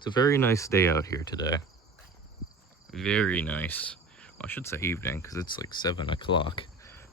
It's a very nice day out here today. Very nice. Well, I should say evening because it's like 7 o'clock.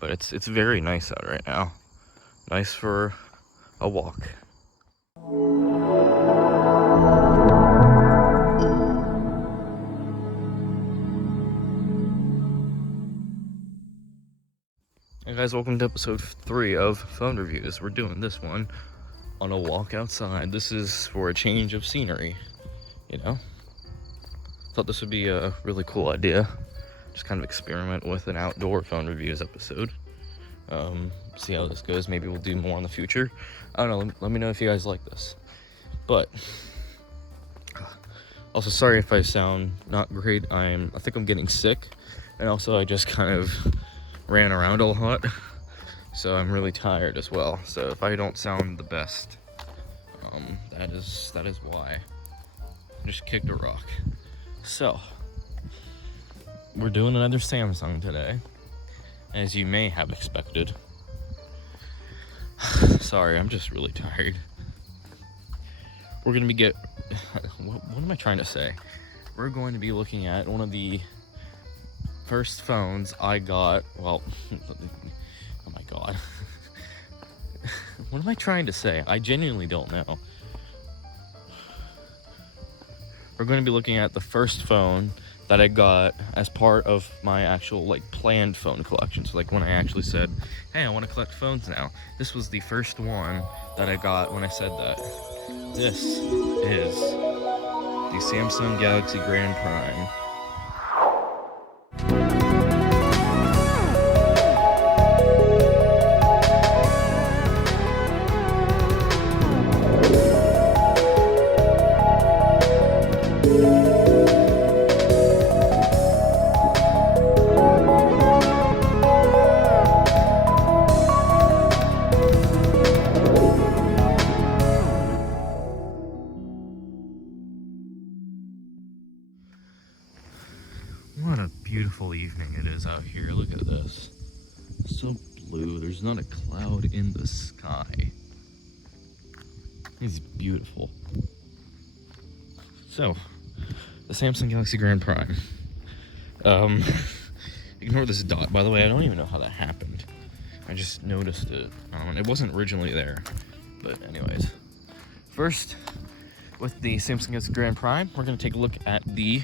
But it's very nice out right now. Nice for a walk. Hey guys, welcome to episode 3 of Phone Reviews. We're doing this one on a walk outside. This is for a change of scenery, you know? Thought this would be a really cool idea. Just kind of experiment with an outdoor phone reviews episode. See how this goes. Maybe we'll do more in the future. I don't know, let me know if you guys like this. But also sorry if I sound not great. I think I'm getting sick, and also I just kind of ran around a lot, so I'm really tired as well. So if I don't sound the best, that is why. I just kicked a rock. So we're doing another Samsung today, as you may have expected. Sorry, I'm just really tired. We're gonna be what am I trying to say? We're going to be looking at one of the first phones I got. Well, oh my god. What am I trying to say? I genuinely don't know. We're going to be looking at the first phone that I got as part of my actual planned phone collection. So when I actually said, hey, I want to collect phones now. This was the first one that I got when I said that. This is the Samsung Galaxy Grand Prime. What a beautiful evening it is out here. Look at this. So blue. There's not a cloud in the sky. It's beautiful. So, the Samsung Galaxy Grand Prime. Ignore this dot. By the way, I don't even know how that happened. I just noticed it. It wasn't originally there. But anyways. First, with the Samsung Galaxy Grand Prime, we're going to take a look at the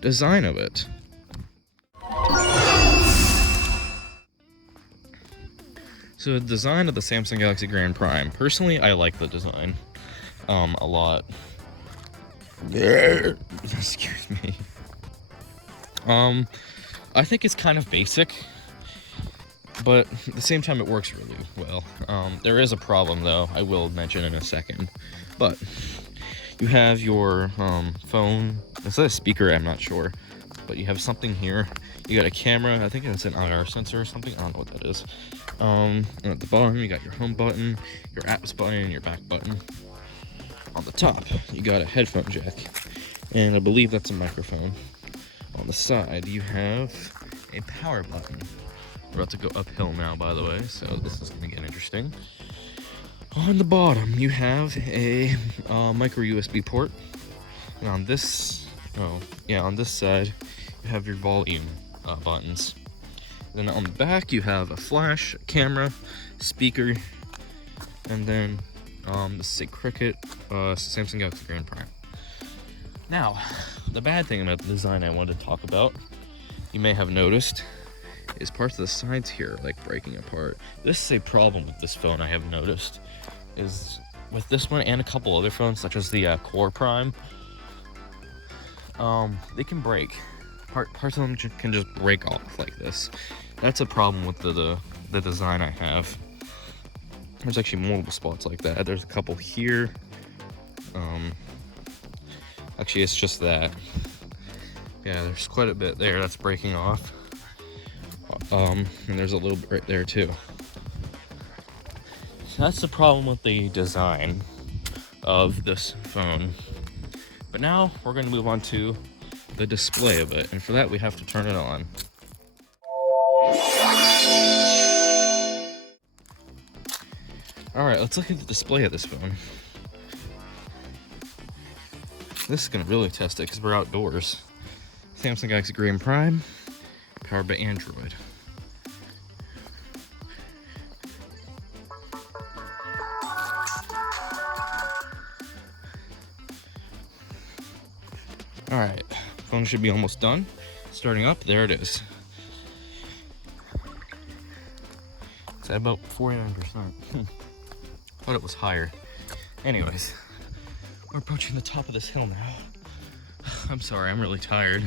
design of it. So the design of the Samsung Galaxy Grand Prime, personally I like the design a lot. Excuse me. I think it's kind of basic, but at the same time it works really well. There is a problem though, I will mention in a second. But you have your phone. Is that a speaker? I'm not sure. But you have something here. You got a camera. I think it's an IR sensor or something. I don't know what that is. And at the bottom, you got your home button, your apps button, and your back button. On the top, you got a headphone jack. And I believe that's a microphone. On the side, you have a power button. We're about to go uphill now, by the way, so this is going to get interesting. On the bottom, you have a micro USB port, and on this side, you have your volume buttons. Then on the back, you have a flash, a camera, speaker, and then this is a Cricket Samsung Galaxy Grand Prime. Now, the bad thing about the design I wanted to talk about, you may have noticed, is parts of the sides here breaking apart. This is a problem with this phone I have noticed. Is with this one and a couple other phones, such as the Core Prime, they can break. Parts of them can just break off like this. That's a problem with the design I have. There's actually multiple spots like that. There's a couple here. Actually, it's just that. Yeah, there's quite a bit there that's breaking off. And there's a little bit right there too. So that's the problem with the design of this phone. But now we're going to move on to the display of it, and for that we have to turn it on. Alright, let's look at the display of this phone. this is gonna really test it because we're outdoors. Samsung Galaxy Grand Prime, powered by Android. All right, phone should be almost done. Starting up, there it is. It's at about 49%. Thought it was higher. Anyways, we're approaching the top of this hill now. I'm sorry, I'm really tired.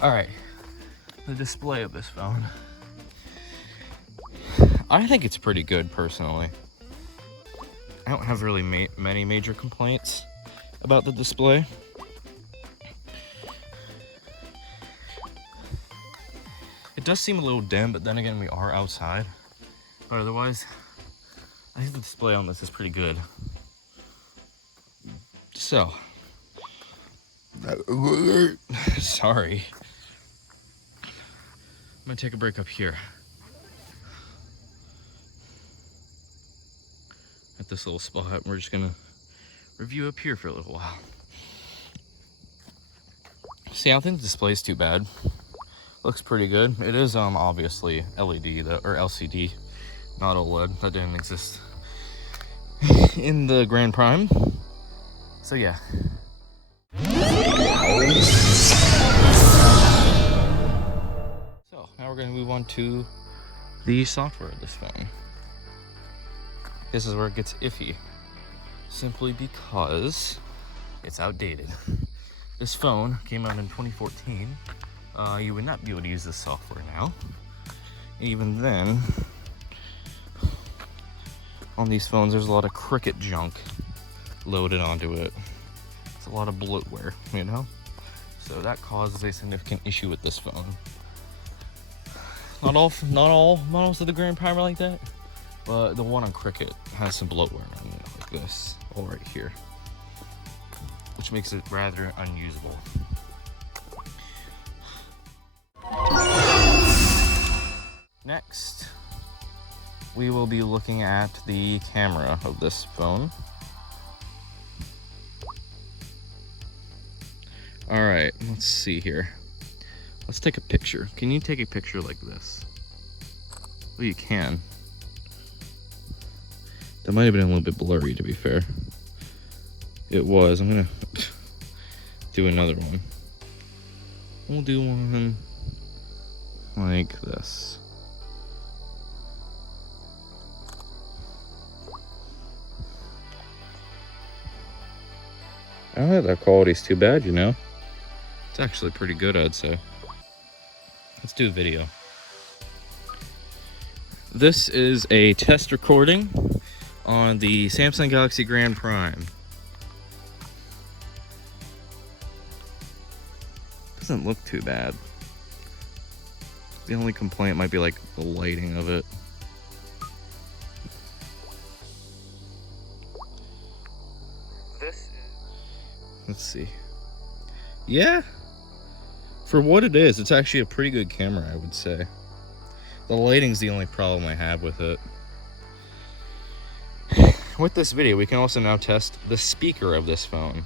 All right, the display of this phone. I think it's pretty good personally. I don't have really many major complaints about the display. It does seem a little dim, but then again, we are outside. But otherwise, I think the display on this is pretty good. So, sorry. I'm gonna take a break up here. At this little spot, we're just gonna review up here for a little while. See, I don't think the display is too bad. Looks pretty good. It is obviously LED or LCD, not OLED. That didn't exist in the Grand Prime. So yeah. So now we're gonna move on to the software of this phone. This is where it gets iffy, simply because it's outdated. This phone came out in 2014. You would not be able to use this software now. Even then, on these phones, there's a lot of Cricket junk loaded onto it. It's a lot of bloatware, you know? So that causes a significant issue with this phone. Not all models of the Grand Prime are like that, but the one on Cricket has some bloatware on it, like this, all right here, which makes it rather unusable. Next, we will be looking at the camera of this phone. All right, let's see here. Let's take a picture. Can you take a picture like this? Oh, you can. That might have been a little bit blurry, to be fair. It was. I'm gonna do another one. We'll do one like this. I don't think that quality's too bad, you know? It's actually pretty good, I'd say. Let's do a video. This is a test recording on the Samsung Galaxy Grand Prime. Doesn't look too bad. The only complaint might be like the lighting of it. Let's see. Yeah, for what it is, it's actually a pretty good camera, I would say. The lighting's the only problem I have with it. With this video, we can also now test the speaker of this phone.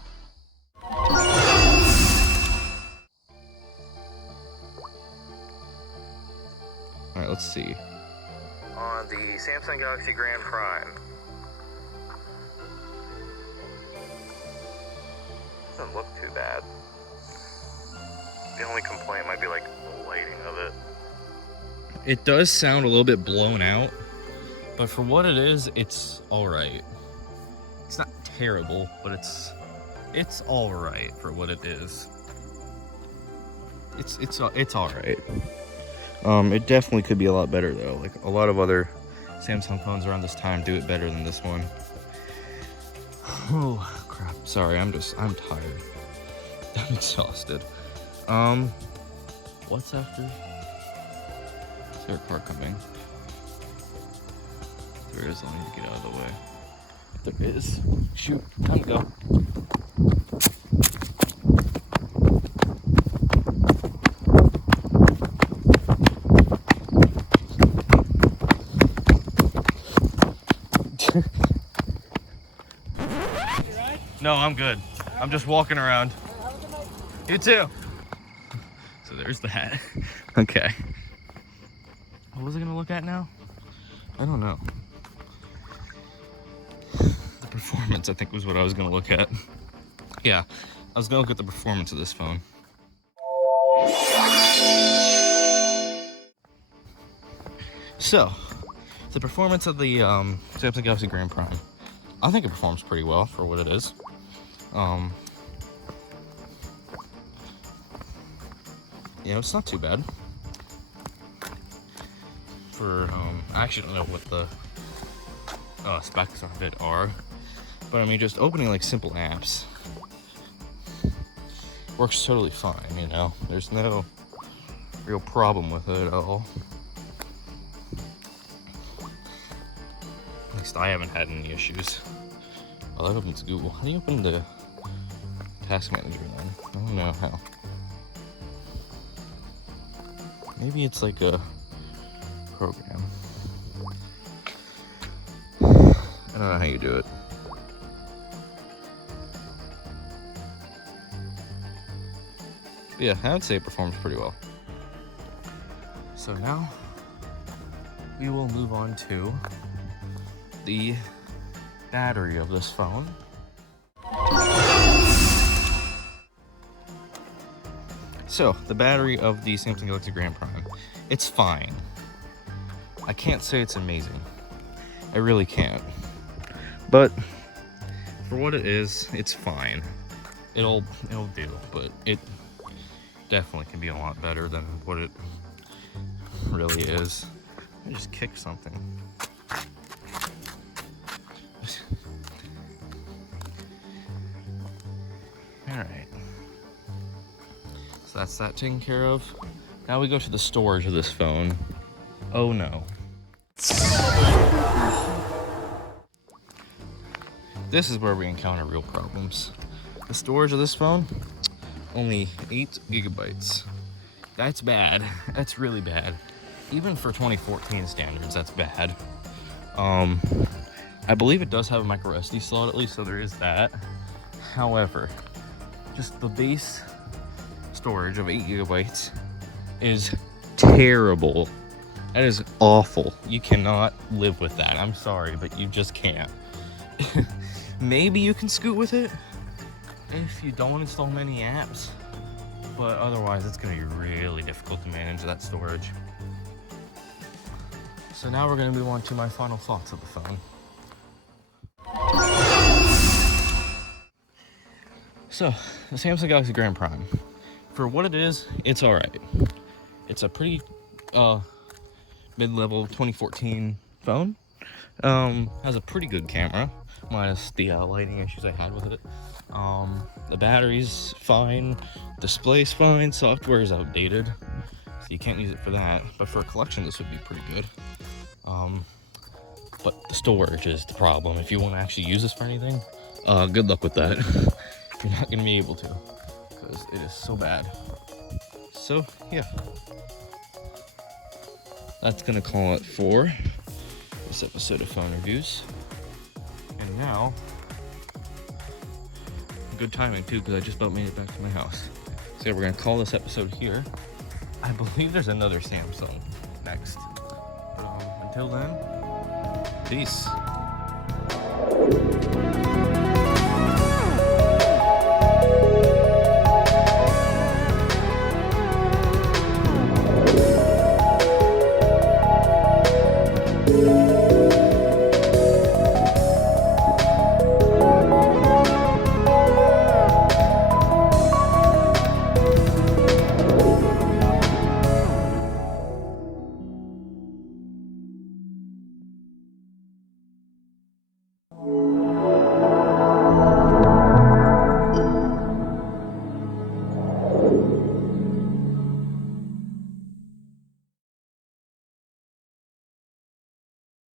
Alright, let's see. On the Samsung Galaxy Grand Prime. Doesn't look too bad. The only complaint might be like the lighting of it. It does sound a little bit blown out, but for what it is, it's alright. It's not terrible, but it's alright for what it is. It's alright. It definitely could be a lot better though. Like a lot of other Samsung phones around this time do it better than this one. Oh crap! Sorry, I'm tired. I'm exhausted. What's after? Is there a car coming? There is. I need to get out of the way. If there is, shoot! Time to go. No, I'm good. I'm just walking around. You too. So there's that. Okay. What was I gonna look at now? I don't know. The performance, I think, was what I was gonna look at. Yeah, I was gonna look at the performance of this phone. So, the performance of the Samsung Galaxy Grand Prime. I think it performs pretty well for what it is. Yeah, it's not too bad. For, I actually don't know what the specs of it are, but I mean, just opening like simple apps works totally fine, you know? There's no real problem with it at all. At least I haven't had any issues. Well, that opens Google. How do you open the task manager then? I don't know how. Maybe it's like a program. I don't know how you do it. But yeah, I would say it performs pretty well. So now we will move on to the battery of this phone. So, the battery of the Samsung Galaxy Grand Prime, it's fine. I can't say it's amazing. I really can't. But for what it is, it's fine. It'll do, but it definitely can be a lot better than what it really is. I just kicked something. Alright. So that's that taken care of. Now we go to the storage of this phone. Oh no. This is where we encounter real problems. The storage of this phone, only 8 gigabytes. That's bad. That's really bad. Even for 2014 standards, that's bad. I believe it does have a micro SD slot at least, so there is that. However, just the base storage of 8 gigabytes is terrible. That is awful. You cannot live with that. I'm sorry, but you just can't. Maybe you can scoot with it if you don't install many apps, but otherwise it's going to be really difficult to manage that storage. So now we're going to move on to my final thoughts of the phone. So, the Samsung Galaxy Grand Prime. For what it is, it's alright. It's a pretty mid-level 2014 phone. Has a pretty good camera, minus the lighting issues I had with it. The battery's fine, display's fine, software is outdated, so you can't use it for that. But for a collection, this would be pretty good. But the storage is the problem. If you want to actually use this for anything, good luck with that. You're not going to be able to, because it is so bad. So, yeah. That's going to call it for this episode of Phone Reviews. And now, good timing too, because I just about made it back to my house. So yeah, we're going to call this episode here. I believe there's another Samsung next. But until then, peace.